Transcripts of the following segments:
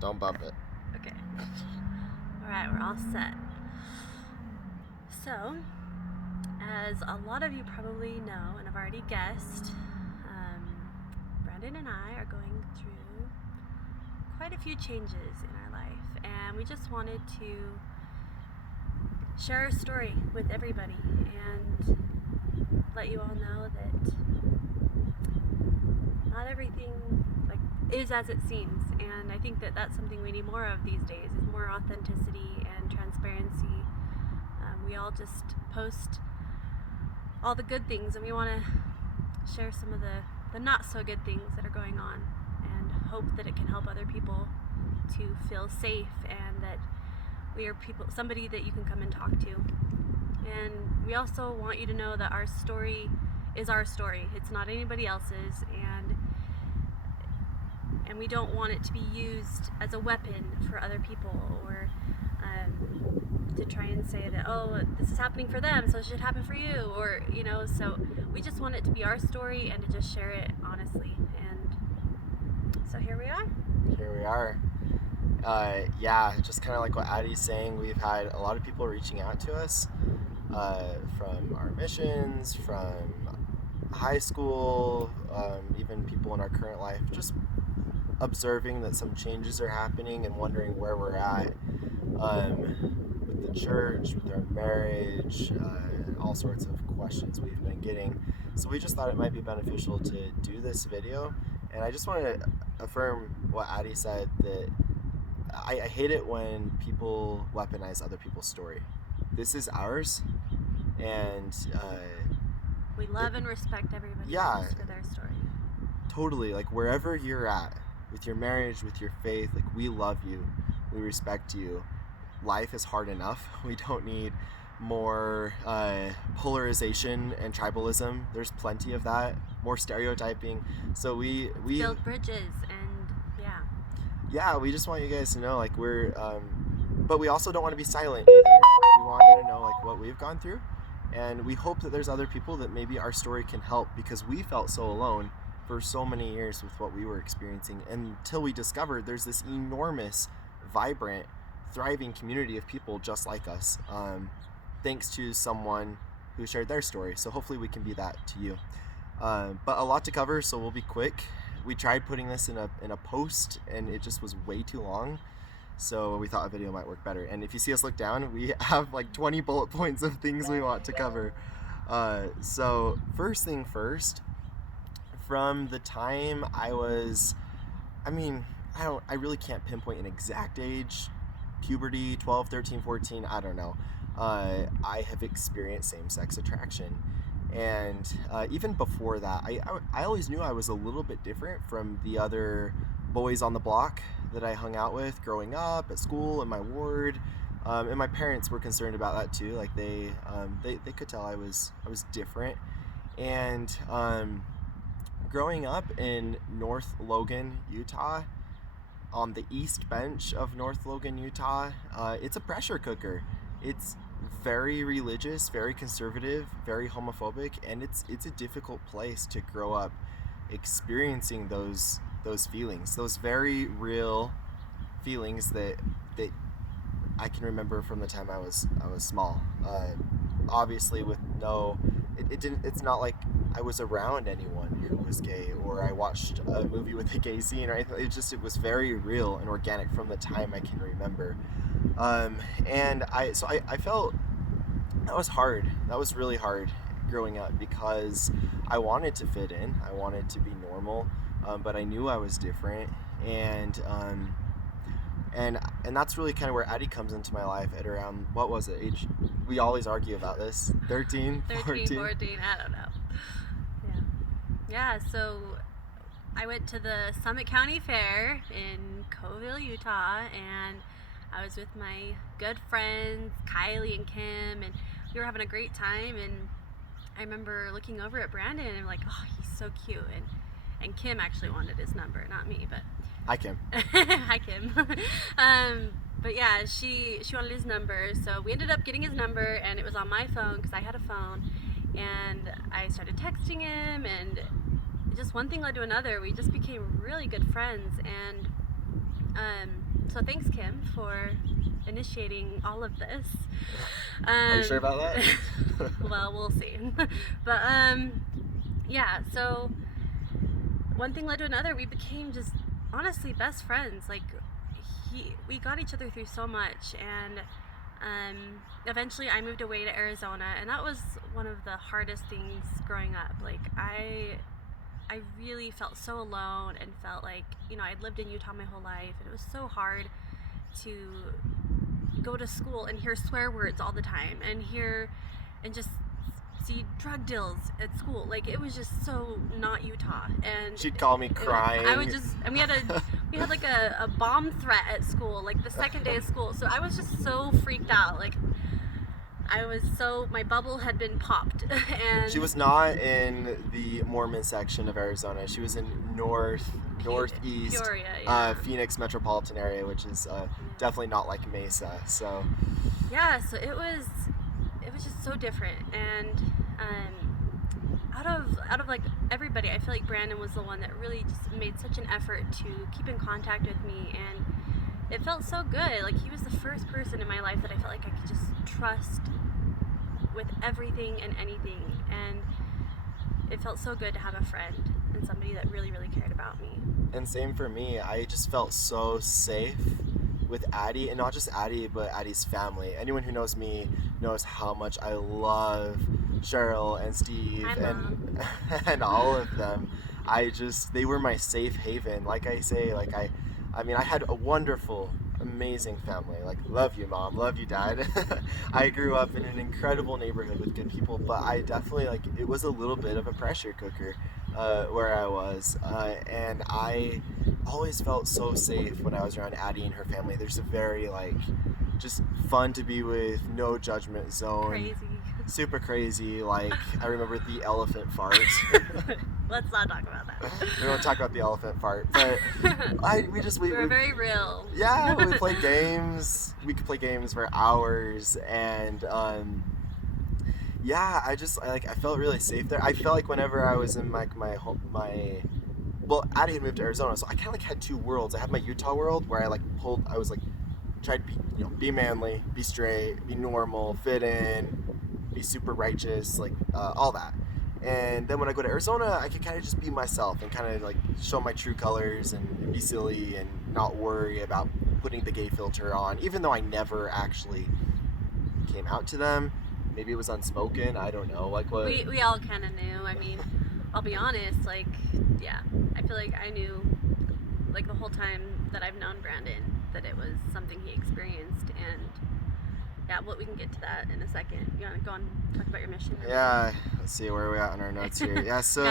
Don't bump it. Okay. Alright, we're all set. So, as a lot of you probably know and have already guessed, Brandon and I are going through quite a few changes in our life, and we just wanted to share our story with everybody and let you all know that not everything is as it seems, and I think that that's something we need more of these days, is more authenticity and transparency. We all just post all the good things, and we want to share some of the not so good things that are going on, and hope that it can help other people to feel safe, and that we are somebody that you can come and talk to. And we also want you to know that our story is our story. It's not anybody else's, and we don't want it to be used as a weapon for other people, or to try and say that, oh, this is happening for them, so it should happen for you, or, so we just want it to be our story and to just share it honestly. And so here we are. Here we are. Just kind of like what Addie's saying, we've had a lot of people reaching out to us from our missions, from high school, even people in our current life, just observing that some changes are happening and wondering where we're at with the church, with our marriage, and all sorts of questions we've been getting. So we just thought it might be beneficial to do this video. And I just want to affirm what Addie said, that I hate it when people weaponize other people's story. This is ours, and we love and respect everybody else for their story. Totally, like wherever you're at, with your marriage, with your faith, like we love you, we respect you. Life is hard enough. We don't need more polarization and tribalism. There's plenty of that. More stereotyping. So we build bridges, and we just want you guys to know, like, we're but we also don't want to be silent either. We want you to know like what we've gone through, and we hope that there's other people that maybe our story can help, because we felt so alone for so many years with what we were experiencing, until we discovered there's this enormous, vibrant, thriving community of people just like us, thanks to someone who shared their story. So hopefully we can be that to you. But a lot to cover, so we'll be quick. We tried putting this in a post, and it just was way too long, so we thought a video might work better. And if you see us look down, we have like 20 bullet points of things we want to cover. So first thing first, from the time I really can't pinpoint an exact age, puberty, 12, 13, 14, I don't know. I have experienced same-sex attraction. And even before that, I always knew I was a little bit different from the other boys on the block that I hung out with growing up, at school, in my ward. And my parents were concerned about that too. Like they could tell I was different. And growing up in North Logan, Utah, on the east bench of North Logan, Utah, it's a pressure cooker. It's very religious, very conservative, very homophobic, and it's a difficult place to grow up experiencing those feelings, those very real feelings that I can remember from the time I was small. Obviously, with it's not like I was around anyone who was gay, or I watched a movie with a gay scene or anything. It was very real and organic from the time I can remember. And I felt that was hard. That was really hard growing up, because I wanted to fit in. I wanted to be normal, but I knew I was different. And that's really kind of where Addie comes into my life at around, what was it, age? We always argue about this. 13, 14? 13, 14, I don't know. Yeah, so I went to the Summit County Fair in Coville, Utah, and I was with my good friends, Kylie and Kim, and we were having a great time. And I remember looking over at Brandon and I'm like, oh, he's so cute. And Kim actually wanted his number, not me, but... Hi, Kim. Hi, Kim. But yeah, she wanted his number, so we ended up getting his number, and it was on my phone because I had a phone. And I started texting him, and just one thing led to another. We just became really good friends, and So thanks, Kim, for initiating all of this. Are you sure about that? Well, we'll see. But yeah, so one thing led to another. We became just honestly best friends. Like we got each other through so much, and eventually I moved away to Arizona, and that was one of the hardest things growing up. Like I really felt so alone and felt like, I'd lived in Utah my whole life, and it was so hard to go to school and hear swear words all the time and just see drug deals at school. Like it was just so not Utah. And she'd call me crying. And we had like a bomb threat at school, like the second day of school. So I was just so freaked out. Like my bubble had been popped. And she was not in the Mormon section of Arizona. She was in northeast Peoria, yeah. Phoenix metropolitan area, which is definitely not like Mesa. So yeah, so it was just so different. And out of like everybody, I feel like Brandon was the one that really just made such an effort to keep in contact with me, and it felt so good. Like he was the first person in my life that I felt like I could just trust with everything and anything, and it felt so good to have a friend and somebody that really, really cared about me. And same for me. I just felt so safe with Addie, and not just Addie, but Addie's family. Anyone who knows me knows how much I love Cheryl and Steve and all of them. They were my safe haven. Like I say, like I mean, I had a wonderful, amazing family. Like, love you, Mom, love you, Dad. I grew up in an incredible neighborhood with good people, but I definitely, it was a little bit of a pressure cooker where I was. And I always felt so safe when I was around Addie and her family. There's a very, just fun to be with, no judgment zone. Crazy. Super crazy. I remember the elephant fart. Let's not talk about that. We won't talk about the elephant fart, but we were very real. Yeah, we played games. We could play games for hours, and yeah, I felt really safe there. I felt like whenever I was in Addie had moved to Arizona, so I kind of had two worlds. I had my Utah world where I tried to be manly, be straight, be normal, fit in, be super righteous, all that. And then when I go to Arizona, I can kind of just be myself and kind of show my true colors and be silly and not worry about putting the gay filter on, even though I never actually came out to them. Maybe it was unspoken. I don't know. What we all kind of knew. I mean, I'll be honest. Yeah, I feel like I knew, the whole time that I've known Brandon, that it was something he experienced. And yeah, we can get to that in a second. You want to go and talk about your mission? Yeah, let's see where are we at on our notes here. Yeah, so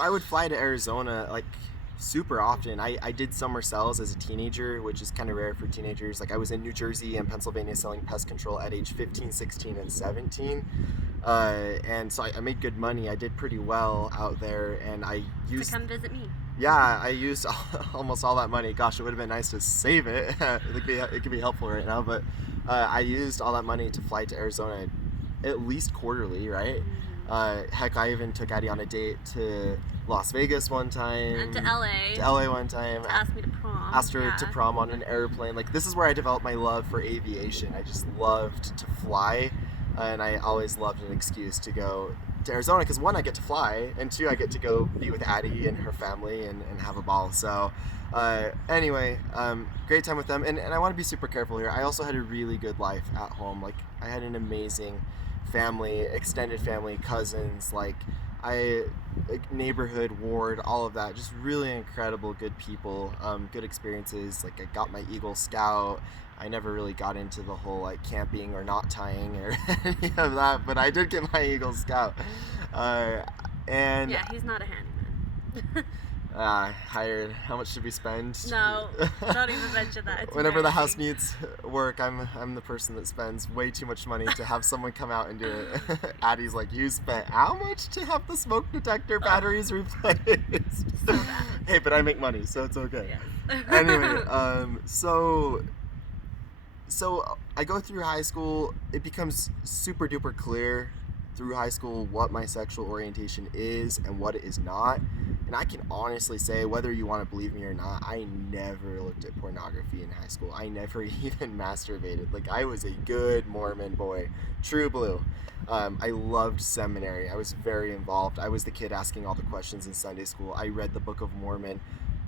I would fly to Arizona super often. I did summer cells as a teenager, which is kind of rare for teenagers. I was in New Jersey and Pennsylvania selling pest control at age 15, 16, and 17. And so I made good money. I did pretty well out there, and I used to come visit me. Yeah, I used almost all that money. Gosh, it would have been nice to save it. It could be helpful right now, but I used all that money to fly to Arizona at least quarterly, right? Mm-hmm. Heck, I even took Addie on a date to Las Vegas one time. And to LA. To LA one time. To ask me to prom. Asked her to prom on an airplane. This is where I developed my love for aviation. I just loved to fly, and I always loved an excuse to go to Arizona because one, I get to fly, and two, I get to go be with Addie and her family and have a ball. So anyway, great time with them, and I want to be super careful here. I also had a really good life at home. I had an amazing family, extended family, cousins, neighborhood, ward, all of that. Just really incredible, good people, good experiences. I got my Eagle Scout. I never really got into the whole camping or knot tying or any of that, but I did get my Eagle Scout. And yeah, he's not a handyman. Hired. How much should we spend? No, don't even mention that. It's Whenever the house needs work, I'm the person that spends way too much money to have someone come out and do it. Addie's you spent how much to have the smoke detector batteries replaced? So bad. Hey, but I make money, so it's okay. Yes. Anyway, so I go through high school. It becomes super duper clear through high school what my sexual orientation is and what it is not. And I can honestly say, whether you want to believe me or not, I never looked at pornography in high school. I never even masturbated. Like, I was a good Mormon boy, true blue. I loved seminary. I was very involved. I was the kid asking all the questions in Sunday school. I read the Book of Mormon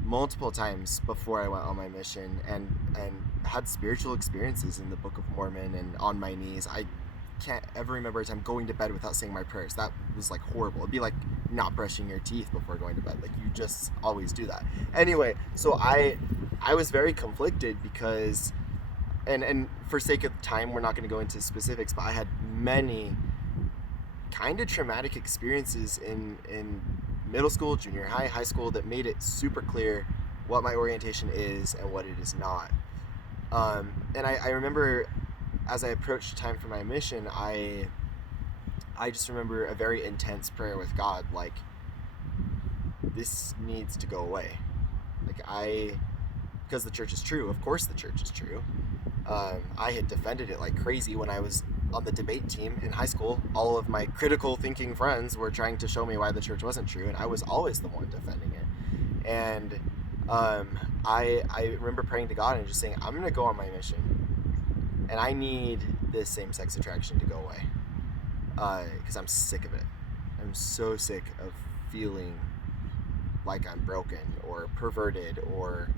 multiple times before I went on my mission, and had spiritual experiences in the Book of Mormon and on my knees. I can't ever remember a time going to bed without saying my prayers. That was like horrible. It'd be like not brushing your teeth before going to bed. Like, you just always do that. Anyway, so I was very conflicted because, and for sake of time, we're not going to go into specifics, but I had many kind of traumatic experiences in middle school, junior high, high school that made it super clear what my orientation is and what it is not. And I remember, as I approached time for my mission, I just remember a very intense prayer with God, like, this needs to go away. Like, because the church is true. Of course the church is true. I had defended it like crazy when I was on the debate team in high school. All of my critical thinking friends were trying to show me why the church wasn't true, and I was always the one defending it. And I remember praying to God and just saying, I'm going to go on my mission, and I need this same-sex attraction to go away, because I'm sick of it. I'm so sick of feeling like I'm broken or perverted or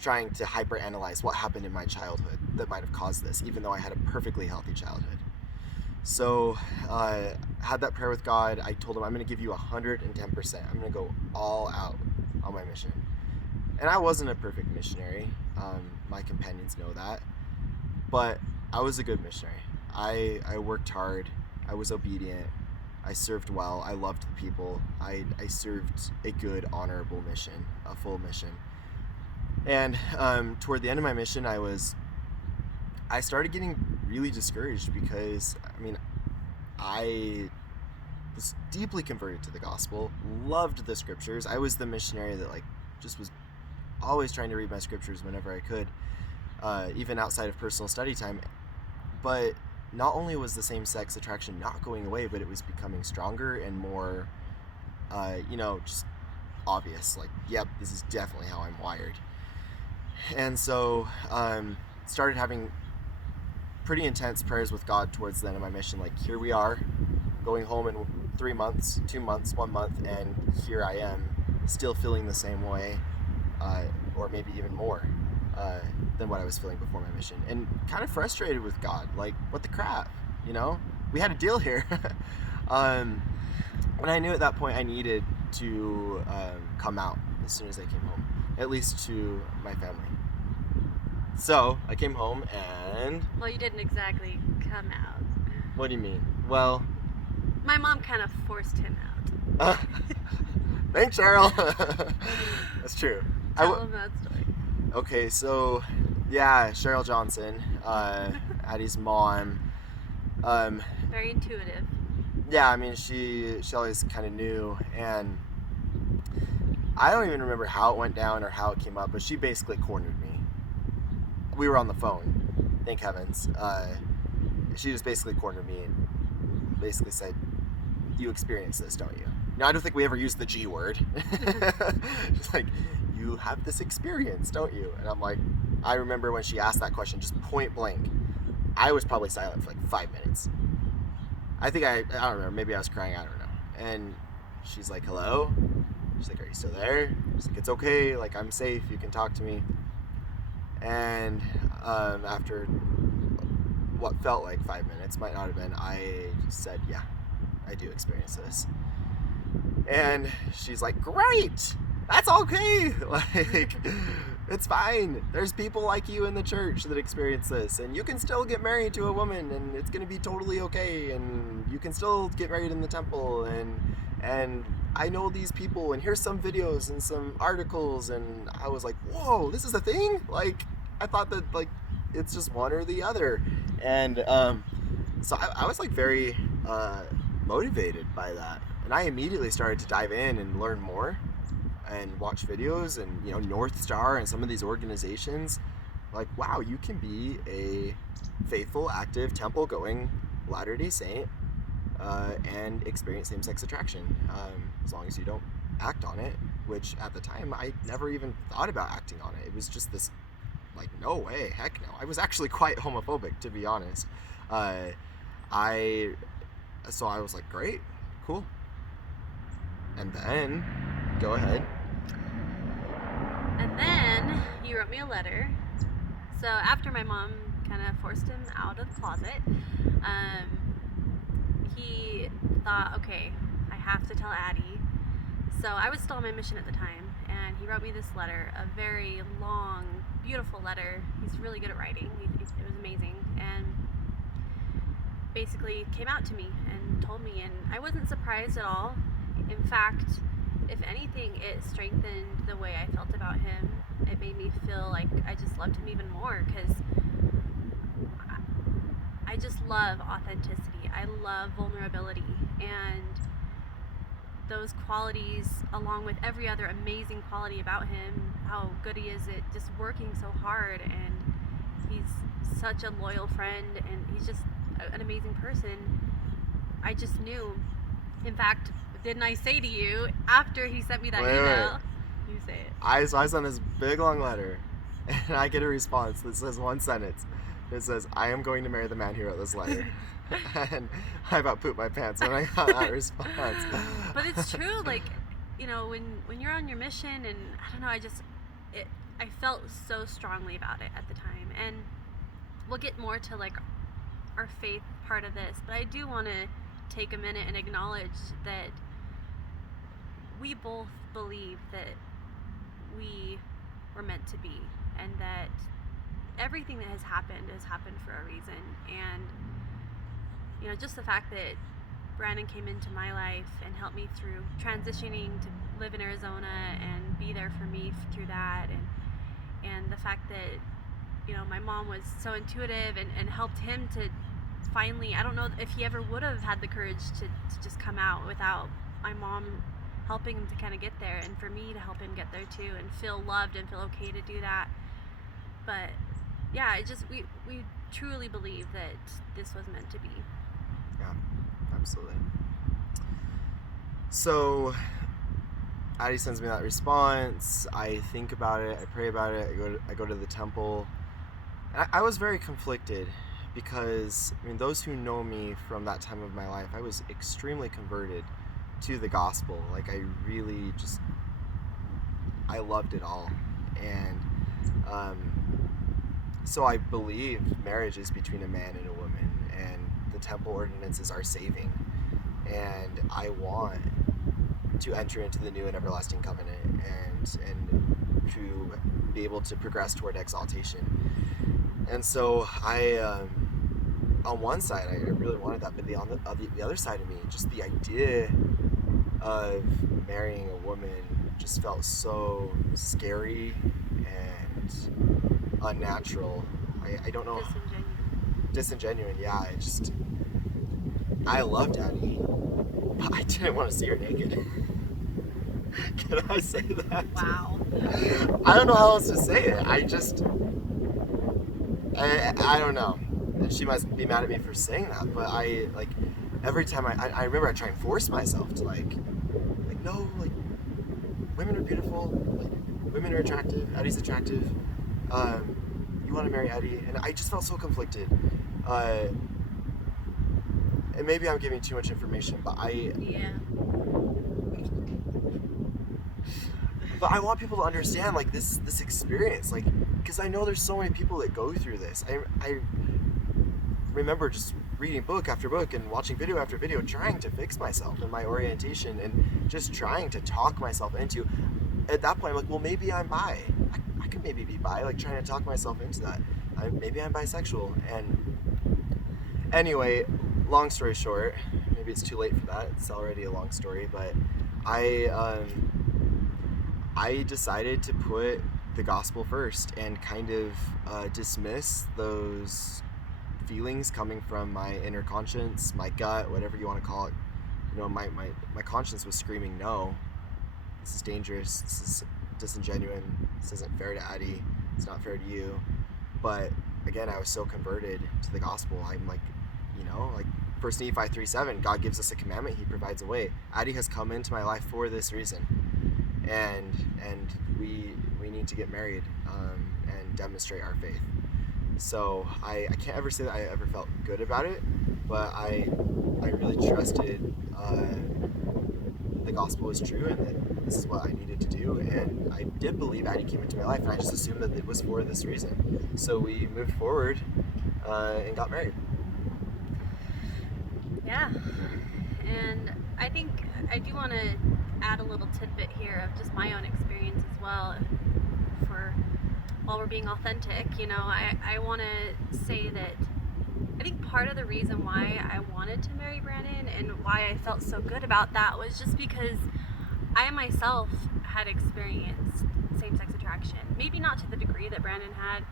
trying to hyperanalyze what happened in my childhood that might have caused this, even though I had a perfectly healthy childhood. So had that prayer with God. I told him, I'm going to give you 110%. I'm going to go all out on my mission. And I wasn't a perfect missionary. My companions know that. But I was a good missionary. I worked hard. I was obedient. I served well. I loved the people. I served a good, honorable mission, a full mission. And toward the end of my mission, I started getting really discouraged because, I was deeply converted to the gospel, loved the scriptures. I was the missionary that just was always trying to read my scriptures whenever I could, even outside of personal study time. But not only was the same-sex attraction not going away, but it was becoming stronger and more, just obvious. Like, yep, this is definitely how I'm wired. And so started having pretty intense prayers with God towards the end of my mission. Like, here we are, going home in 3 months, 2 months, 1 month, and here I am still feeling the same way, or maybe even more than what I was feeling before my mission. And kind of frustrated with God. Like, what the crap, We had a deal here. And I knew at that point I needed to come out as soon as I came home, at least to my family. So I came home and... Well, you didn't exactly come out. What do you mean? Well... My mom kind of forced him out. Thanks, Cheryl. That's true. Tell him that story. Okay, so, yeah, Cheryl Johnson, Addie's mom. Very intuitive. Yeah, she always kind of knew, and I don't even remember how it went down or how it came up, but she basically cornered me. We were on the phone, thank heavens. She just basically cornered me and basically said, you experience this, don't you? Now, I don't think we ever used the G word. She's like, you have this experience, don't you? And I'm like, I remember when she asked that question, just point blank, I was probably silent for 5 minutes. I think I don't remember, maybe I was crying, I don't know. And she's like, hello? She's like, are you still there? She's like, it's okay, I'm safe, you can talk to me. And after what felt like 5 minutes, might not have been, I said, yeah, I do experience this. And she's like, great, that's okay, it's fine. There's people like you in the church that experience this, and you can still get married to a woman, and it's gonna be totally okay, and you can still get married in the temple, and I know these people, and here's some videos and some articles. And I was like, whoa, this is a thing? I thought that it's just one or the other. And so I was very motivated by that, and I immediately started to dive in and learn more and watch videos, and North Star and some of these organizations. Wow, you can be a faithful, active, temple going Latter-day Saint and experience same-sex attraction, as long as you don't act on it, which at the time I never even thought about acting on it. It was just this, like, no way, heck no. I was actually quite homophobic, to be honest. So I was like, great, cool. And then, go ahead. And then you wrote me a letter. So after my mom kind of forced him out of the closet, he thought, okay, I have to tell Addie. So I was still on my mission at the time, and he wrote me this letter, a very long, beautiful letter. He's really good at writing. It was amazing. And basically came out to me and told me, and I wasn't surprised at all. In fact, if anything, it strengthened the way I felt about him. It made me feel like I just loved him even more, because I just love authenticity. I love vulnerability, and those qualities, along with every other amazing quality about him, how good he is at just working so hard, and he's such a loyal friend, and he's just an amazing person. I just knew. In fact, didn't I say to you after he sent me that email? You say it. I sent this big long letter, and I get a response that says one sentence. It says, "I am going to marry the man who wrote this letter." And I about pooped my pants when I got that response. But it's true, like, you know, when you're on your mission, and I don't know, I felt so strongly about it at the time. And we'll get more to like our faith part of this, but I do want to take a minute and acknowledge that we both believe that we were meant to be, and that everything that has happened for a reason. And you know, just the fact that Brandon came into my life and helped me through transitioning to live in Arizona and be there for me through that, and the fact that, you know, my mom was so intuitive and helped him to finally, I don't know if he ever would have had the courage to just come out without my mom helping him to kind of get there, and for me to help him get there too and feel loved and feel okay to do that. But yeah, we truly believe that this was meant to be. Yeah, absolutely. So Addie sends me that response. I think about it. I pray about it. I go to the temple. And I was very conflicted, because I mean, those who know me from that time of my life, I was extremely converted to the gospel. Like, I really just, I loved it all. And so I believe marriage is between a man and a woman, and the temple ordinances are saving, and I want to enter into the new and everlasting covenant, and to be able to progress toward exaltation. And so I, on one side, I really wanted that, but on the other side of me, just the idea of marrying a woman just felt so scary and unnatural. I don't know. Disingenuous, yeah. I loved Addie, but I didn't want to see her naked. Can I say that? Wow. I don't know how else to say it. I don't know. And she must be mad at me for saying that, but every time I remember I try and force myself to like no, like, women are beautiful, like, women are attractive, Addie's attractive, you want to marry Addie, and I just felt so conflicted. And maybe I'm giving too much information, but But I want people to understand, like, this experience, like, because I know there's so many people that go through this. I remember just reading book after book and watching video after video, trying to fix myself in my orientation and just trying to talk myself into. At that point, I'm like, well, maybe I'm bi. I could maybe be bi, like, trying to talk myself into that. Maybe I'm bisexual. And anyway, long story short, maybe it's too late for that. It's already a long story, but I decided to put the gospel first and kind of dismiss those feelings coming from my inner conscience, my gut, whatever you want to call it. You know, my conscience was screaming, no, this is dangerous, this is disingenuous, this isn't fair to Addie, it's not fair to you. But again, I was so converted to the gospel. I'm like, you know, like, 1 Nephi 3:7, God gives us a commandment, he provides a way. Addie has come into my life for this reason, and we need to get married and demonstrate our faith. So I can't ever say that I ever felt good about it, but I really trusted the gospel was true and that this is what I needed to do, and I did believe Addie came into my life, and I just assumed that it was for this reason. So we moved forward and got married. Yeah, and I think I do want to add a little tidbit here of just my own experience as well. While we're being authentic, I want to say that I think part of the reason why I wanted to marry Brandon and why I felt so good about that was just because I myself had experienced same-sex attraction. Maybe not to the degree that Brandon had,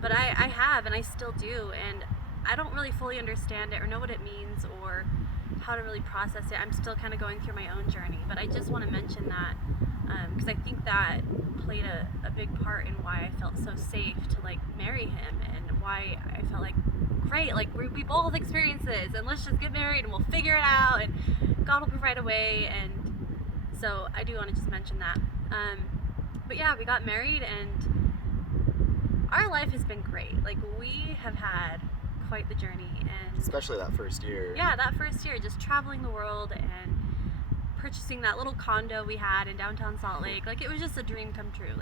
but I have, and I still do, and I don't really fully understand it or know what it means or how to really process it. I'm still kind of going through my own journey, but I just want to mention that because I think that played a big part in why I felt so safe to marry him, and why I felt like, great, we both experience this, and let's just get married and we'll figure it out and God will provide a way. And so I do want to just mention that. But yeah, we got married and our life has been great. We have had quite the journey, and especially that first year. Yeah, that first year, just traveling the world and purchasing that little condo we had in downtown Salt Lake. It was just a dream come true.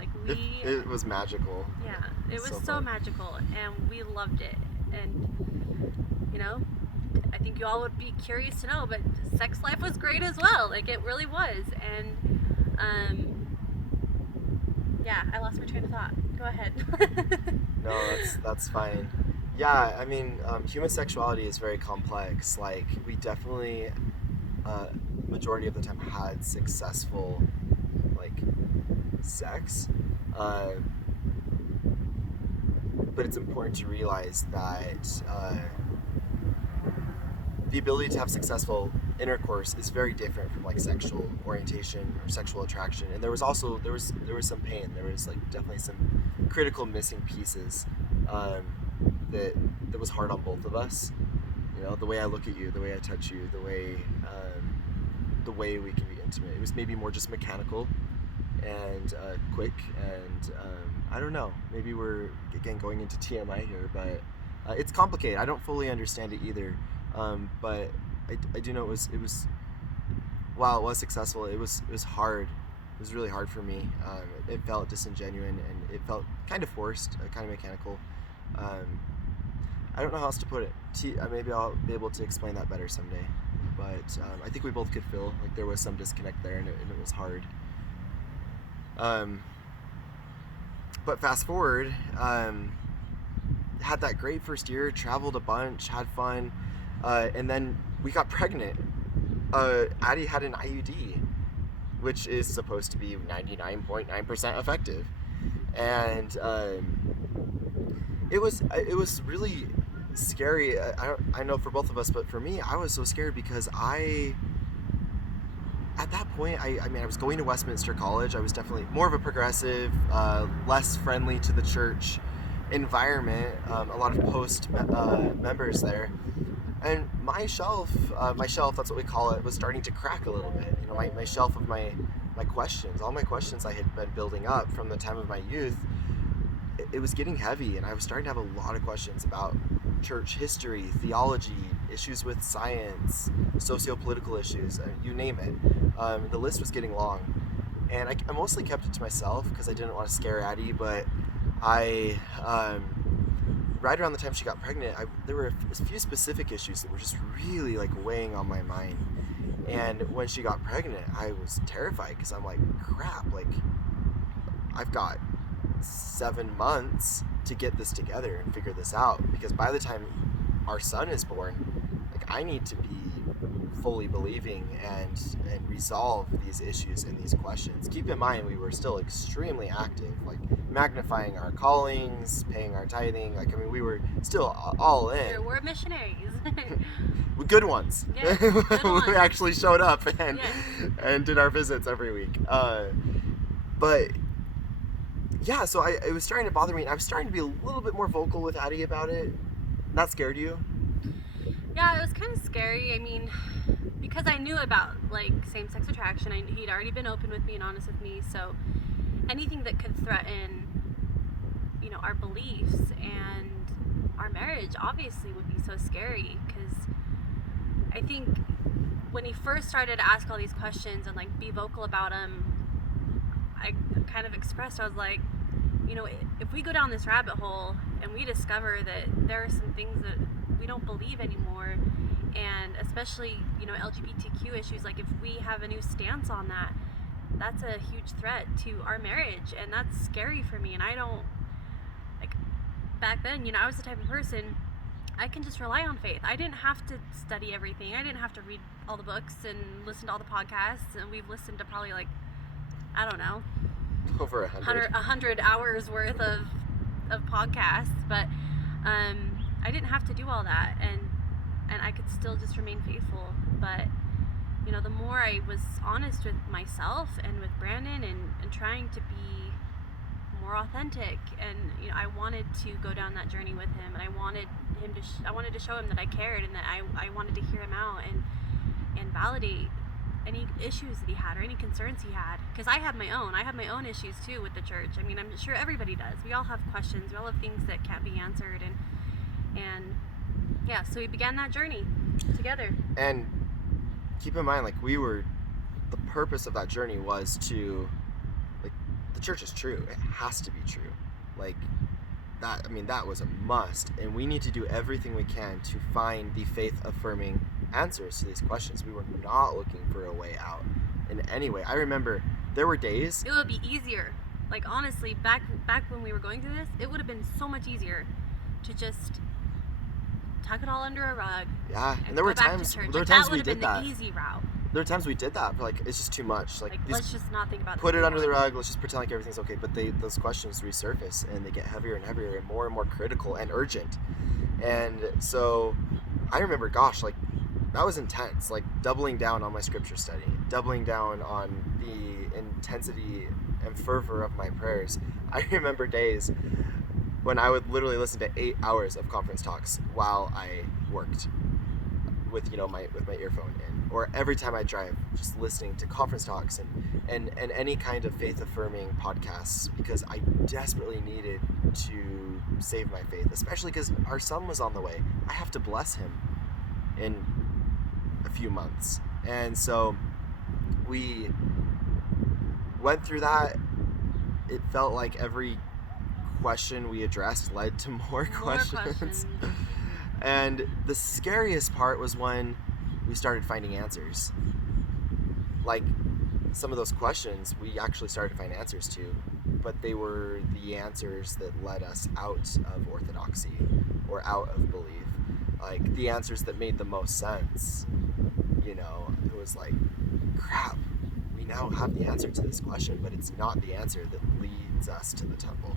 It was magical. Yeah, it was so magical, and we loved it. And I think you all would be curious to know, but sex life was great as well. It really was. And yeah, I lost my train of thought. Go ahead. No, that's fine. Yeah, I mean, human sexuality is very complex. We definitely, majority of the time, had successful, sex. But it's important to realize that the ability to have successful intercourse is very different from sexual orientation or sexual attraction. And there was some pain. There was definitely some critical missing pieces that was hard on both of us. The way I look at you, the way I touch you, the way we can be intimate. It was maybe more just mechanical and quick, and I don't know, maybe we're again going into TMI here, but it's complicated. I don't fully understand it either, but I do know it was while it was successful, it was hard. It was really hard for me. It felt disingenuous, and it felt kind of forced, kind of mechanical. I don't know how else to put it. Maybe I'll be able to explain that better someday, but I think we both could feel there was some disconnect there, and it was hard. But fast forward, had that great first year, traveled a bunch, had fun, and then we got pregnant. Addie had an IUD, which is supposed to be 99.9% effective, and it was really scary. I know for both of us, but for me, I was so scared because at that point, I was going to Westminster College. I was definitely more of a progressive, less friendly to the church environment, a lot of post members there. And my shelf, that's what we call it, was starting to crack a little bit. My shelf of my questions, all my questions I had been building up from the time of my youth, it was getting heavy, and I was starting to have a lot of questions about church history, theology, issues with science, socio-political issues, you name it. The list was getting long, and I mostly kept it to myself because I didn't want to scare Addie, but right around the time she got pregnant, there were a few specific issues that were just really weighing on my mind. And when she got pregnant, I was terrified because I'm like, crap, I've got 7 months to get this together and figure this out, because by the time our son is born, I need to be fully believing and resolve these issues and these questions. Keep in mind, we were still extremely active, magnifying our callings, paying our tithing. We were still all in. We're missionaries. Good ones. Yeah, good ones. We actually showed up and yes. did our visits every week. But yeah, so it was starting to bother me, and I was starting to be a little bit more vocal with Addie about it. That scared you? Yeah, it was kind of scary. I mean, because I knew about like same-sex attraction. He'd already been open with me and honest with me, so anything that could threaten, our beliefs and our marriage obviously would be so scary. Because I think when he first started to ask all these questions and like be vocal about them, I kind of expressed, I was like, if we go down this rabbit hole and we discover that there are some things that we don't believe anymore, and especially, LGBTQ issues, like if we have a new stance on that, that's a huge threat to our marriage, and that's scary for me. And I don't, like, back then, I was the type of person, I can just rely on faith. I didn't have to study everything. I didn't have to read all the books and listen to all the podcasts, and we've listened to probably like, I don't know, over 100 hours worth of podcasts, but I didn't have to do all that, and I could still just remain faithful. But the more I was honest with myself and with Brandon, and trying to be more authentic, and I wanted to go down that journey with him, and I wanted him to I wanted to show him that I cared, and that I wanted to hear him out and validate any issues that he had or any concerns he had, because I have my own issues too with the church. I mean, I'm sure everybody does. We all have questions, we all have things that can't be answered, and yeah, so we began that journey together. And keep in mind, like, the purpose of that journey was to, like, the church is true, it has to be true, like that. I mean, that was a must, and we need to do everything we can to find the faith affirming answers to these questions. We were not looking for a way out in any way. I remember there were days it would be easier, like, honestly, back when we were going through this, it would have been so much easier to just tuck it all under a rug. Yeah, and there were times we did that. That would have been the easy route. There were times we did that, but like, it's just too much. Like let's just not think about it. Put it under the rug. Let's just pretend like everything's okay. But those questions resurface, and they get heavier and heavier, and more critical and urgent. And so, I remember, gosh, like, that was intense. Like, doubling down on my scripture study, doubling down on the intensity and fervor of my prayers. I remember days when I would literally listen to 8 hours of conference talks while I worked with my earphone in, or every time I drive, just listening to conference talks and any kind of faith affirming podcasts, because I desperately needed to save my faith, especially because our son was on the way. I have to bless him in a few months, and so we went through that. It felt like every question we addressed led to more questions. And the scariest part was when we started finding answers. Like, some of those questions we actually started to find answers to, but they were the answers that led us out of orthodoxy or out of belief. Like, the answers that made the most sense. It was like, crap, we now have the answer to this question, but it's not the answer that leads us to the temple.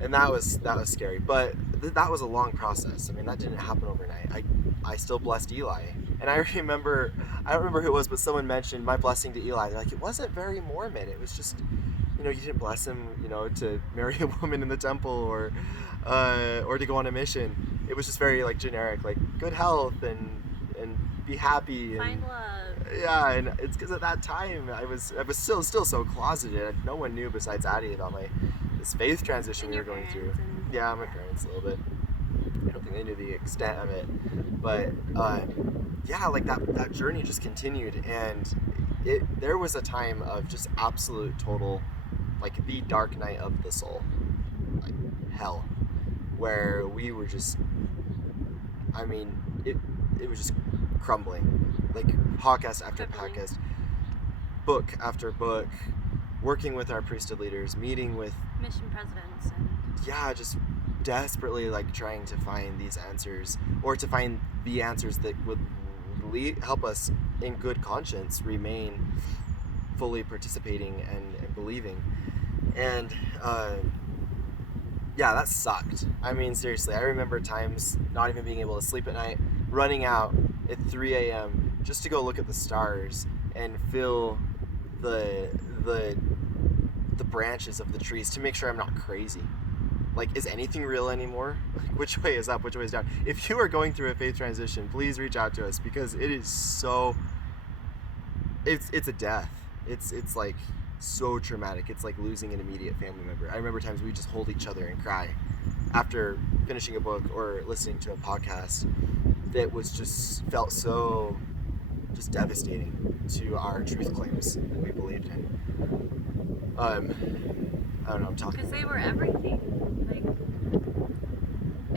And that was scary, but that was a long process. I mean, that didn't happen overnight. I still blessed Eli, and I don't remember who it was, but someone mentioned my blessing to Eli. They're like, it wasn't very Mormon. It was just, you didn't bless him, to marry a woman in the temple or to go on a mission. It was just very, like, generic, like, good health and be happy and find love. Yeah, and it's because at that time I was still so closeted. No one knew besides Addie about this faith transition we were going through. Yeah, my parents a little bit. I don't think they knew the extent of it, but yeah, like that journey just continued, and there was a time of just absolute total, like, the dark night of the soul, like hell, where we were just, I mean, it was just crumbling, like podcast after podcast, book after book, working with our priesthood leaders, meeting with mission presidents, and just desperately, like, trying to find these answers, or to find the answers that would help us in good conscience remain fully participating and believing. And that sucked. I mean, seriously, I remember times not even being able to sleep at night, running out at 3 a.m. just to go look at the stars and feel the branches of the trees to make sure I'm not crazy. Like, is anything real anymore? Like, which way is up, which way is down? If you are going through a faith transition, please reach out to us, because it is so, it's a death. It's like so traumatic. It's like losing an immediate family member. I remember times we just hold each other and cry after finishing a book or listening to a podcast that was just felt so just devastating to our truth claims that we believed in. I don't know, I'm talking. Because they were everything. Like,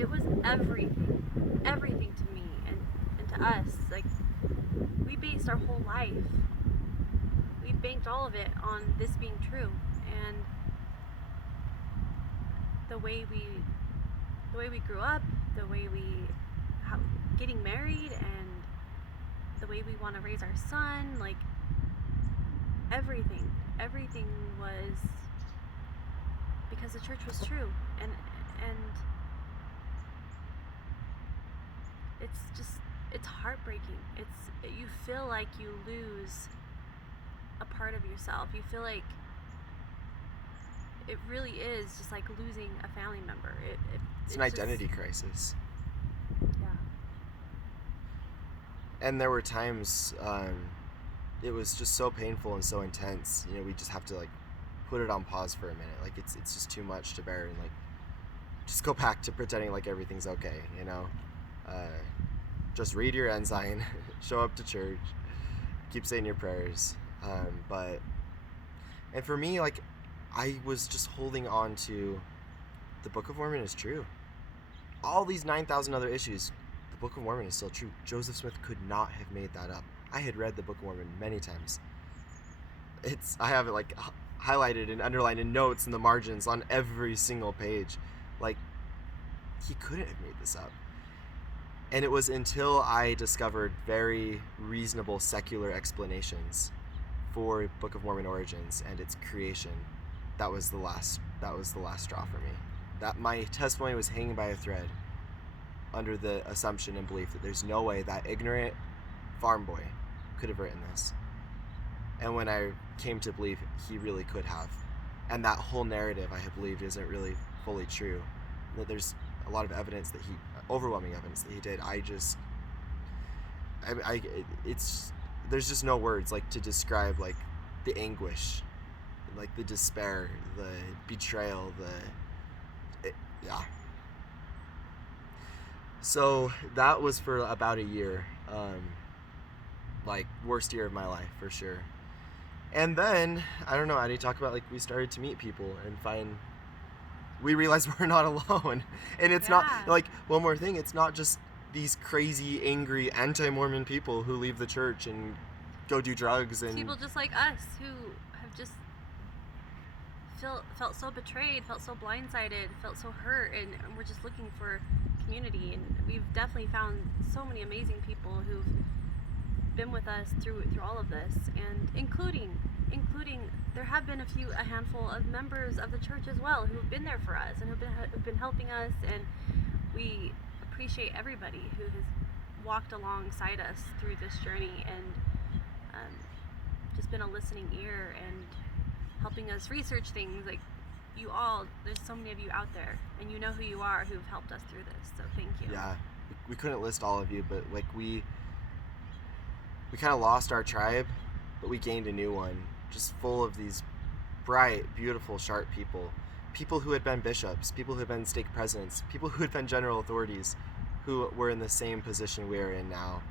it was everything. Everything to me and to us. Like, we based our whole life. We banked all of it on this being true. And the way we grew up, the way getting married, and the way we want to raise our son, like, everything was because the church was true, and it's heartbreaking. You feel like you lose a part of yourself. You feel like it really is just like losing a family member. It's an identity crisis. Yeah. And there were times it was just so painful and so intense. You know, we just have to like put it on pause for a minute. Like, it's just too much to bear, and like just go back to pretending like everything's okay. You know, just read your ensign, show up to church, keep saying your prayers. And for me, like, I was just holding on to the Book of Mormon is true. All these 9,000 other issues, the Book of Mormon is still true. Joseph Smith could not have made that up. I had read the Book of Mormon many times. I have it like highlighted and underlined in notes in the margins on every single page. Like, he couldn't have made this up. And it was until I discovered very reasonable secular explanations for Book of Mormon origins and its creation, that was the last straw for me. That my testimony was hanging by a thread under the assumption and belief that there's no way that ignorant farm boy could have written this. And when I came to believe he really could have, and that whole narrative I have believed isn't really fully true, that there's a lot of evidence that overwhelming evidence that he did, there's just no words like to describe like the anguish, like the despair, the betrayal, yeah. So that was for about a year, like worst year of my life for sure. And then, I don't know, I need to talk about like we started to meet people and we realized we're not alone. And it's not, like, one more thing, it's not just these crazy, angry, anti-Mormon people who leave the church and go do drugs and... People just like us who have just felt so betrayed, felt so blindsided, felt so hurt, and we're just looking for community. And we've definitely found so many amazing people who've been with us through all of this, and including there have been a handful of members of the church as well who've been there for us and who've been helping us, and we appreciate everybody who has walked alongside us through this journey and just been a listening ear and helping us research things. Like, there's so many of you out there, and you know who you are, who've helped us through this, so thank you. Yeah, we couldn't list all of you, but like we kind of lost our tribe, but we gained a new one, just full of these bright, beautiful, sharp people who had been bishops, people who had been stake presidents, people who had been general authorities, who were in the same position we are in now,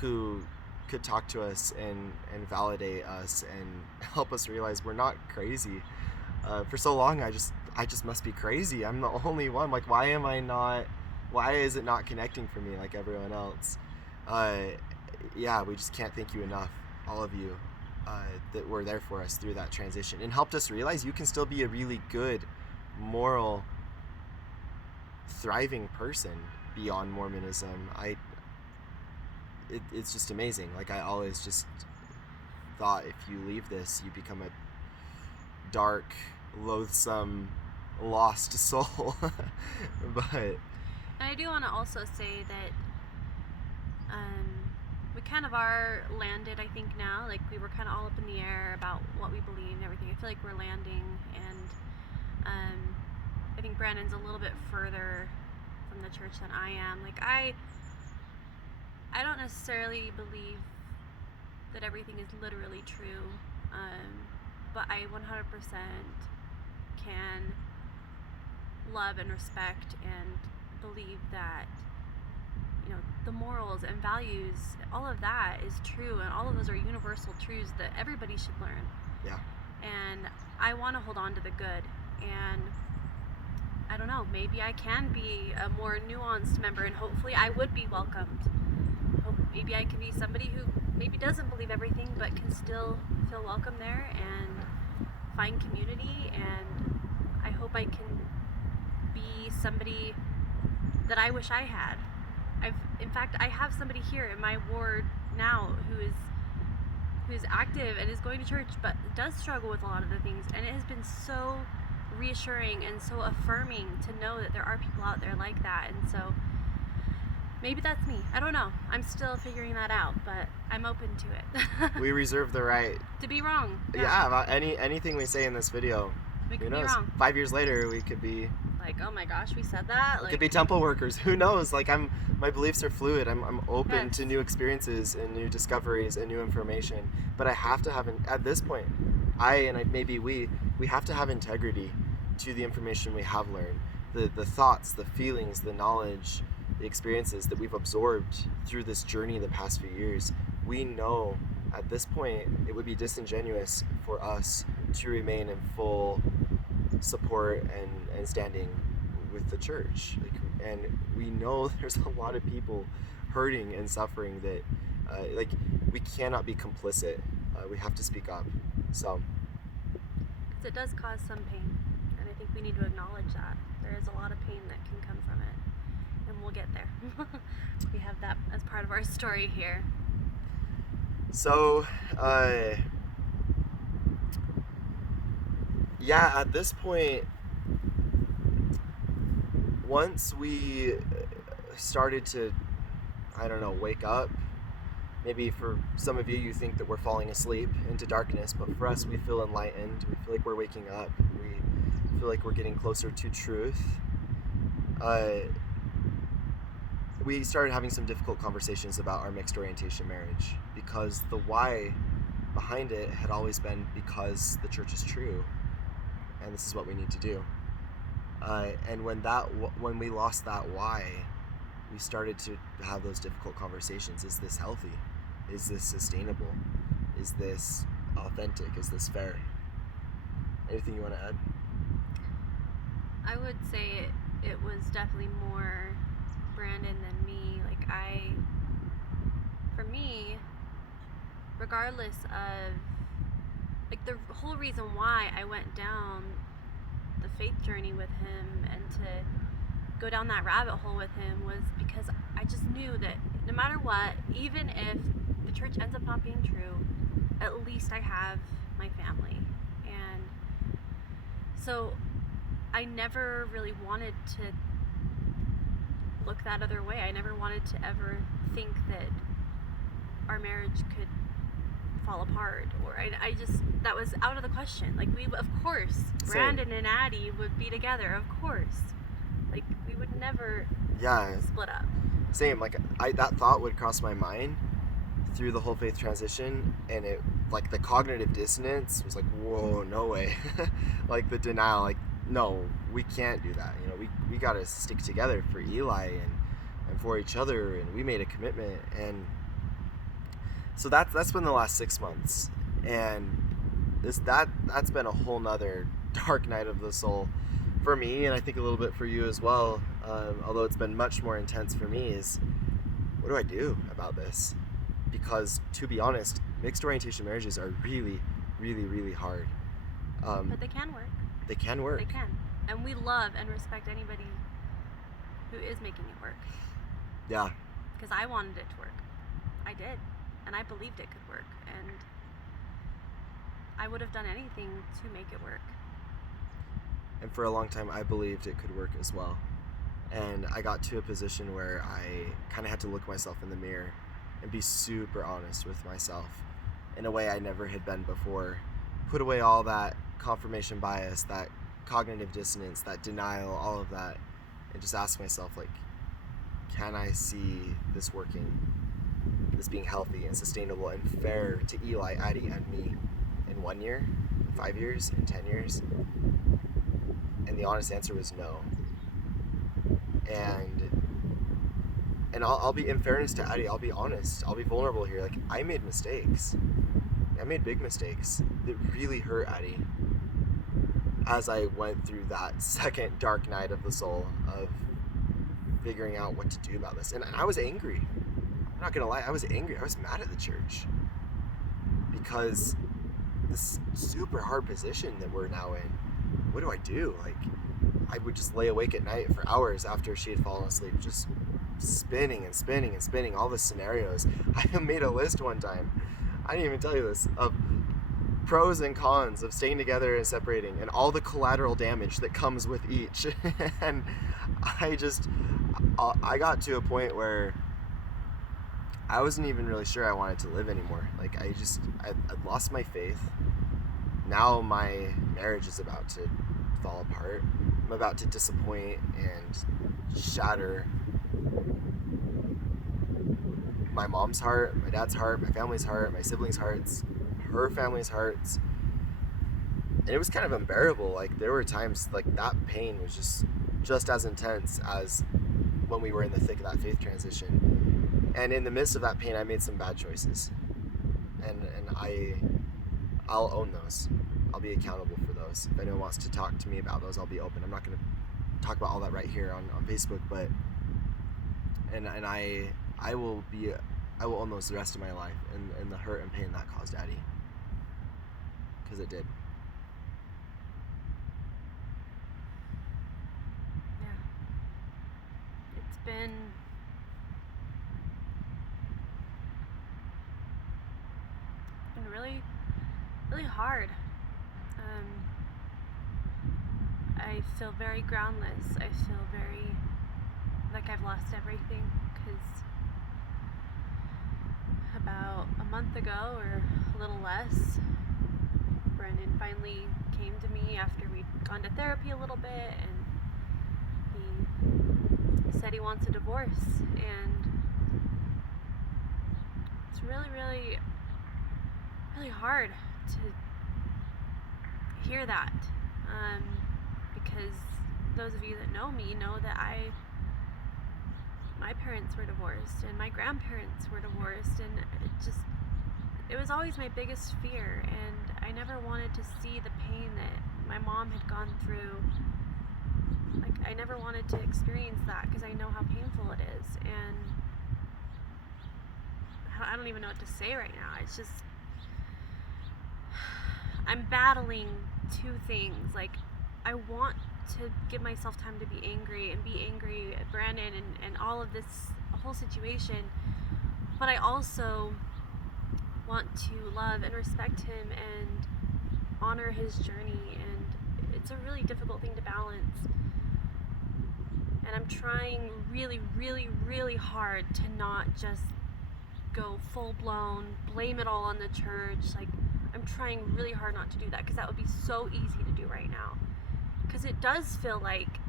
who could talk to us and validate us and help us realize we're not crazy. For so long, I just must be crazy. I'm the only one. Like, why is it not connecting for me like everyone else? Yeah, we just can't thank you enough, all of you, that were there for us through that transition and helped us realize you can still be a really good, moral, thriving person beyond Mormonism. It's just amazing. Like, I always just thought if you leave this, you become a dark, loathsome, lost soul. But and I do want to also say that we kind of are landed, I think, now. Like, we were kind of all up in the air about what we believe and everything. I feel like we're landing, and I think Brandon's a little bit further from the church than I am. Like I don't necessarily believe that everything is literally true, but I 100% can love and respect and believe that, you know, the morals and values, all of that is true, and all of those are universal truths that everybody should learn. Yeah. And I want to hold on to the good, and I don't know, maybe I can be a more nuanced member, and hopefully I would be welcomed. Maybe I can be somebody who maybe doesn't believe everything but can still feel welcome there and find community, and I hope I can be somebody that I wish I had. In fact, I have somebody here in my ward now who's active and is going to church but does struggle with a lot of the things, and it has been so reassuring and so affirming to know that there are people out there like that. And so maybe that's me. I don't know. I'm still figuring that out, but I'm open to it. We reserve the right to be wrong. Yeah, about anything we say in this video. We could Who knows? be wrong. 5 years later, we could be Like, oh my gosh, we said that. we could be temple workers. Who knows? Like, my beliefs are fluid. I'm open Yes. to new experiences and new discoveries and new information. But I have to have at this point, maybe we have to have integrity to the information we have learned, the thoughts, the feelings, the knowledge, the experiences that we've absorbed through this journey the past few years. We know at this point it would be disingenuous for us to remain in full support and standing with the church. And we know there's a lot of people hurting and suffering that we cannot be complicit. We have to speak up. So, because it does cause some pain, and I think we need to acknowledge that there is a lot of pain that can come from it, and we'll get there. We have that as part of our story here. So, yeah, at this point, once we started to, I don't know, wake up, maybe for some of you, you think that we're falling asleep into darkness, but for us, we feel enlightened. We feel like we're waking up. We feel like we're getting closer to truth. We started having some difficult conversations about our mixed orientation marriage, because the why behind it had always been because the church is true and this is what we need to do. And when we lost that why, we started to have those difficult conversations. Is this healthy? Is this sustainable? Is this authentic? Is this fair? Anything you want to add? I would say it was definitely more Brandon than me. For me, regardless of, the whole reason why I went down the faith journey with him and to go down that rabbit hole with him was because I just knew that no matter what, even if the church ends up not being true, at least I have my family. And so I never really wanted to look that other way. I never wanted to ever think that our marriage could fall apart, or I just, that was out of the question. Of course, Brandon and Addie would be together, of course. We would never split up. Same, that thought would cross my mind through the whole faith transition, and it, the cognitive dissonance was whoa, no way. The denial, no, we can't do that. We got to stick together for Eli and for each other, and we made a commitment. And so that's been the last 6 months, and that's been a whole nother dark night of the soul for me, and I think a little bit for you as well, although it's been much more intense for me. Is what do I do about this? Because to be honest, mixed orientation marriages are really, really, really hard. But they can work. They can work. They can. And we love and respect anybody who is making it work. Yeah. Because I wanted it to work. I did. And I believed it could work. And I would have done anything to make it work. And for a long time, I believed it could work as well. And I got to a position where I kind of had to look myself in the mirror and be super honest with myself in a way I never had been before. Put away all that confirmation bias, that cognitive dissonance, that denial, all of that, and just ask myself, like, can I see this working, this being healthy and sustainable and fair to Eli, Addie, and me in 1 year, 5 years, in 10 years? And the honest answer was no. And I'll be, in fairness to Addie, I'll be honest, I'll be vulnerable here. Like, I made mistakes. I made big mistakes that really hurt Addie as I went through that second dark night of the soul of figuring out what to do about this. And I was angry. I'm not gonna lie, I was angry. I was mad at the church because this super hard position that we're now in. What do I do? Like, I would just lay awake at night for hours after she had fallen asleep, just spinning and spinning and spinning all the scenarios. I made a list one time, I didn't even tell you this, of pros and cons of staying together and separating and all the collateral damage that comes with each. And I got to a point where I wasn't even really sure I wanted to live anymore. Like, I lost my faith. Now my marriage is about to fall apart. I'm about to disappoint and shatter my mom's heart, my dad's heart, my family's heart, my siblings' hearts, her family's hearts. And it was kind of unbearable. Like, there were times, like, that pain was just as intense as when we were in the thick of that faith transition. And in the midst of that pain, I made some bad choices. And I'll own those. I'll be accountable for those. If anyone wants to talk to me about those, I'll be open. I'm not going to talk about all that right here on Facebook, but I will own those the rest of my life and the hurt and pain that caused Addie. Because it did. Yeah. It's been really, really hard. I feel very groundless. I feel very like I've lost everything, because about a month ago, or a little less, Brendan finally came to me after we'd gone to therapy a little bit, and he said he wants a divorce. And it's really, really, really hard to hear that, because those of you that know me know that my parents were divorced and my grandparents were divorced, and it was always my biggest fear, and I never wanted to see the pain that my mom had gone through. Like, I never wanted to experience that, because I know how painful it is, and I don't even know what to say right now. It's just, I'm battling two things. Like, I want to give myself time to be angry at Brandon and all of this whole situation, but I also want to love and respect him and honor his journey, and it's a really difficult thing to balance. And I'm trying really, really, really hard to not just go full blown, blame it all on the church. Like, I'm trying really hard not to do that, because that would be so easy to do right now. Because it does feel like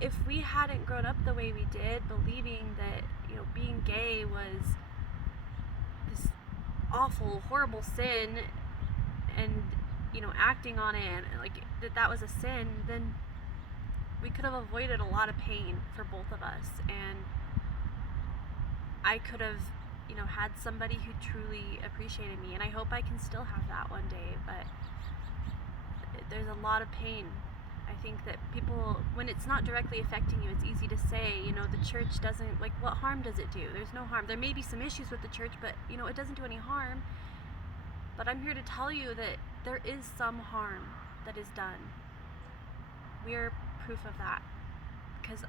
if we hadn't grown up the way we did, believing that, being gay was this awful, horrible sin, and, acting on it, and like that was a sin, then we could have avoided a lot of pain for both of us. And I could have, had somebody who truly appreciated me, and I hope I can still have that one day, but there's a lot of pain. I think that people, when it's not directly affecting you, it's easy to say, the church doesn't, like, what harm does it do? There's no harm. There may be some issues with the church, but, it doesn't do any harm. But I'm here to tell you that there is some harm that is done. We're proof of that, because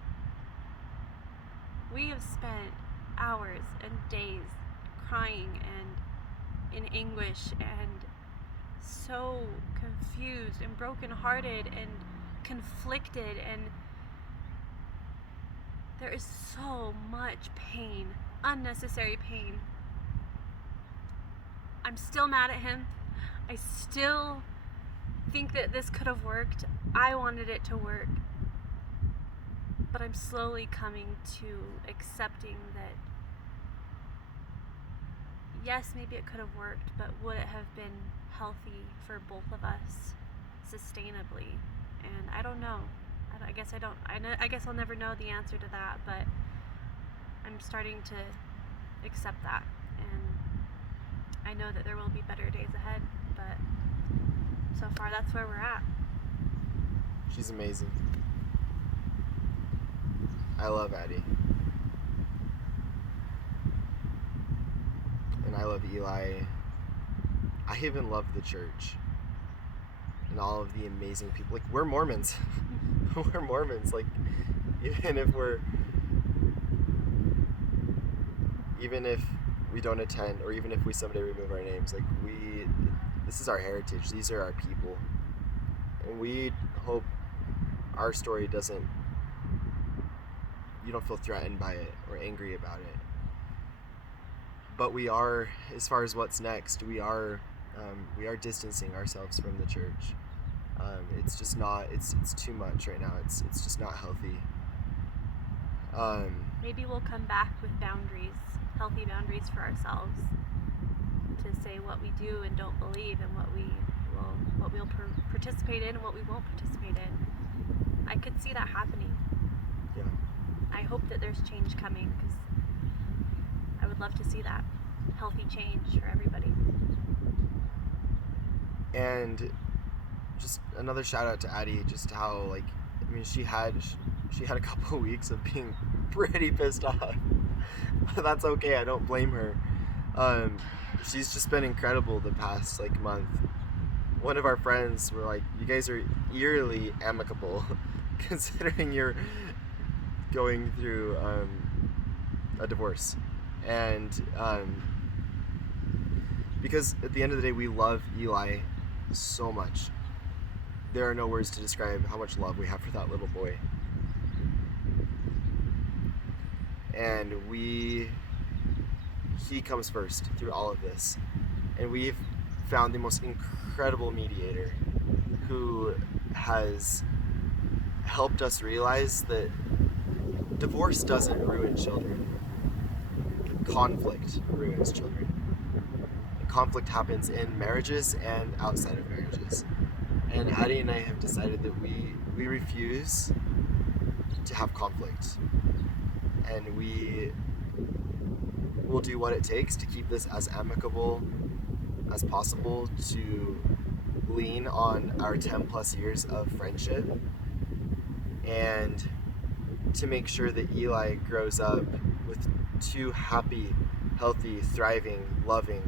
we have spent hours and days crying and in anguish and so confused and brokenhearted and conflicted, and there is so much pain, unnecessary pain. I'm still mad at him. I still think that this could have worked. I wanted it to work. But I'm slowly coming to accepting that, yes, maybe it could have worked, but would it have been healthy for both of us sustainably? And I don't know. I guess I'll never know the answer to that, but I'm starting to accept that. And I know that there will be better days ahead, but so far that's where we're at. She's amazing. I love Addie. And I love Eli. I even love the church. And all of the amazing people. Like, we're Mormons. We're Mormons. Like, even if we don't attend, or even if we someday remove our names, like, this is our heritage. These are our people. And we hope our story you don't feel threatened by it or angry about it. But we are, as far as what's next, we are distancing ourselves from the church. It's just not, it's too much right now. It's just not healthy. Maybe we'll come back with boundaries, healthy boundaries for ourselves, to say what we do and don't believe, and what we'll participate in and what we won't participate in. I could see that happening. Yeah. I hope that there's change coming, because I would love to see that healthy change for everybody. And just another shout out to Addie, just how, like, I mean, she had a couple of weeks of being pretty pissed off. But that's okay. I don't blame her. She's just been incredible the past month. One of our friends were like, "You guys are eerily amicable, considering you're going through a divorce." And because at the end of the day, we love Eli so much. There are no words to describe how much love we have for that little boy. And he comes first through all of this. And we've found the most incredible mediator who has helped us realize that divorce doesn't ruin children. Conflict ruins children. And conflict happens in marriages and outside of marriages. And Addie and I have decided that we refuse to have conflict. And we will do what it takes to keep this as amicable as possible, to lean on our 10 plus years of friendship, and to make sure that Eli grows up with two happy, healthy, thriving, loving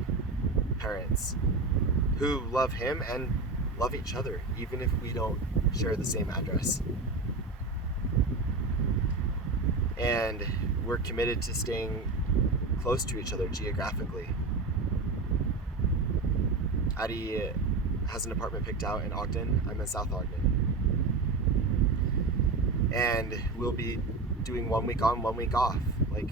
parents who love him and love each other, even if we don't share the same address. And we're committed to staying close to each other geographically. Addie has an apartment picked out in Ogden. I'm in South Ogden. And we'll be doing 1 week on, 1 week off. Like,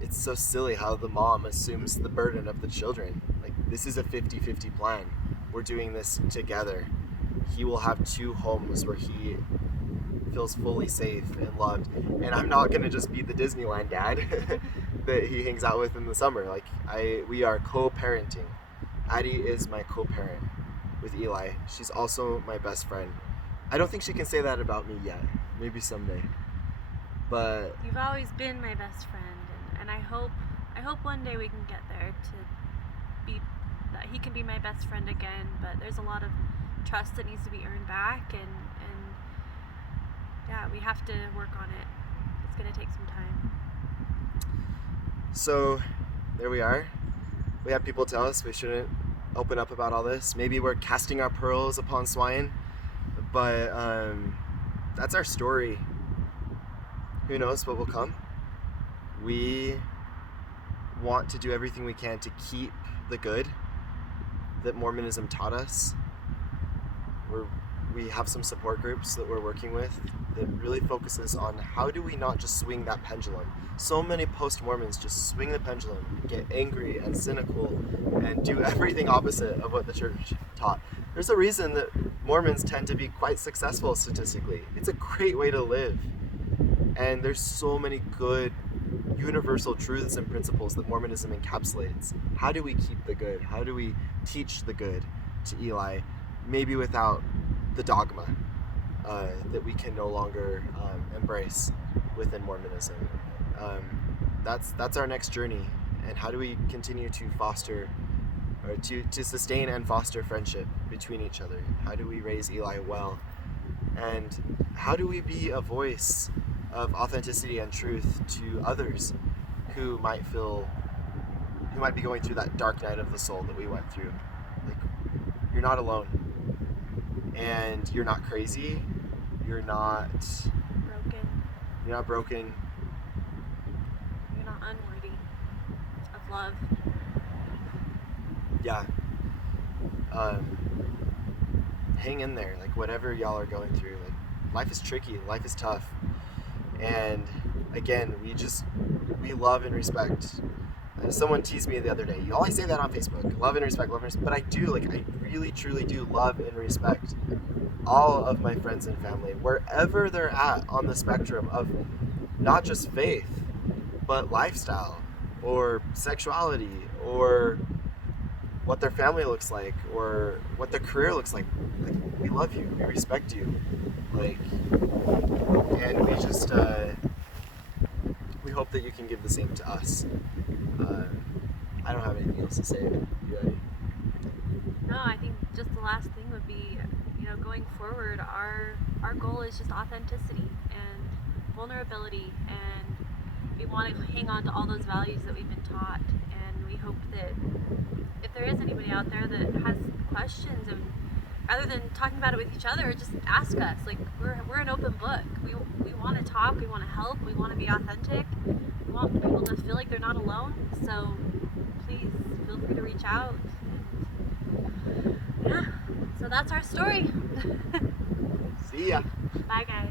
it's so silly how the mom assumes the burden of the children. Like, this is a 50-50 plan. We're doing this together. He will have two homes where he feels fully safe and loved. And I'm not gonna just be the Disneyland dad that he hangs out with in the summer. Like, we are co-parenting. Addie is my co-parent with Eli. She's also my best friend. I don't think she can say that about me yet. Maybe someday. But you've always been my best friend, and I hope one day we can get there, to be that he can be my best friend again. But there's a lot of trust that needs to be earned back, and yeah, we have to work on it. It's gonna take some time. So there we are. We have people tell us we shouldn't open up about all this. Maybe we're casting our pearls upon swine, but that's our story. Who knows what will come? We want to do everything we can to keep the good that Mormonism taught us. we have some support groups that we're working with that really focuses on how do we not just swing that pendulum. So many post-Mormons just swing the pendulum, get angry and cynical, and do everything opposite of what the church taught. There's a reason that Mormons tend to be quite successful statistically. It's a great way to live. And there's so many good universal truths and principles that Mormonism encapsulates. How do we keep the good? How do we teach the good to Eli, maybe without the dogma that we can no longer embrace within Mormonism? That's our next journey. And how do we continue to foster or to sustain and foster friendship between each other? How do we raise Eli well? And how do we be a voice of authenticity and truth to others who might be going through that dark night of the soul that we went through? Like, you're not alone, and you're not crazy, you're not broken, you're not unworthy of love. Yeah. Hang in there, like whatever y'all are going through. Like, life is tricky, life is tough, and again, we love and respect. Someone teased me the other day, you always say that on Facebook, love and respect, but I do, like, I really truly do love and respect all of my friends and family, wherever they're at on the spectrum of not just faith, but lifestyle, or sexuality, or what their family looks like, or what their career looks like. Like, we love you, we respect you, like, and we just we hope that you can give the same to us. I don't have anything else to say. No, I think just the last thing would be, going forward, our goal is just authenticity and vulnerability, and we want to hang on to all those values that we've been taught. And we hope that if there is anybody out there that has questions, and rather than talking about it with each other, just ask us. Like, we're an open book. We want to talk. We want to help. We want to be authentic. We want people to feel like they're not alone. So please feel free to reach out. Yeah. So that's our story. See ya. Bye, guys.